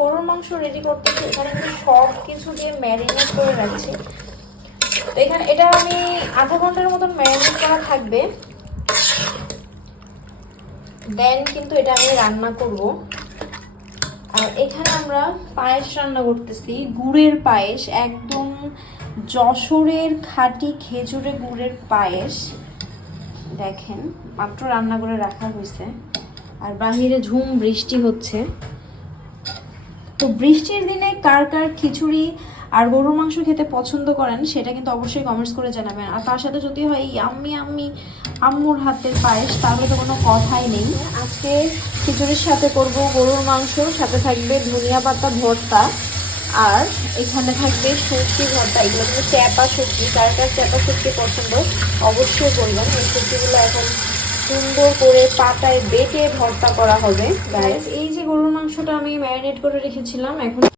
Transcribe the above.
গরুর মাংস রেডি করতেছি এখানে কিন্তু সব কিছু দিয়ে ম্যারিনেট করে রাখছি। তো এখানে এটা আমি আধা ঘন্টার মতন ম্যারিনেট করা থাকবে, দেন কিন্তু এটা আমি রান্না করব। আর এখানে আমরা পায়েস রান্না করতেছি, গুড়ের পায়েস, একদম যশোরের খাঁটি খেজুরে গুড়ের পায়েস। দেখেন মাত্র রান্না করে রাখা হয়েছে, আর বাহিরে ঝুম বৃষ্টি হচ্ছে। তো বৃষ্টির দিনে কার কার খিচুড়ি আর গরুর মাংস খেতে পছন্দ করেন সেটা কিন্তু অবশ্যই কমেন্টস করে জানাবেন। আর তার সাথে যদি হয় আম্মি আম্মুর হাতের পায়েস তাহলে তো কোনো কথাই নেই। আজকে খিচুড়ির সাথে করব গরুর মাংস, সাথে থাকবে ধনিয়া পাতা ভর্তা, আর এখানে থাকবে সবজি ভর্তা। এগুলো কিন্তু চ্যাপা সবজি, কার কার চ্যাপা সবজি পছন্দ অবশ্যই বলবেন। এই সবজিগুলো এখন সুন্দর করে পাতায় বেটে ভর্তা করা হবে গাইস। এই যে গরুর মাংসটা আমি ম্যারিনেট করে রেখেছিলাম, এখন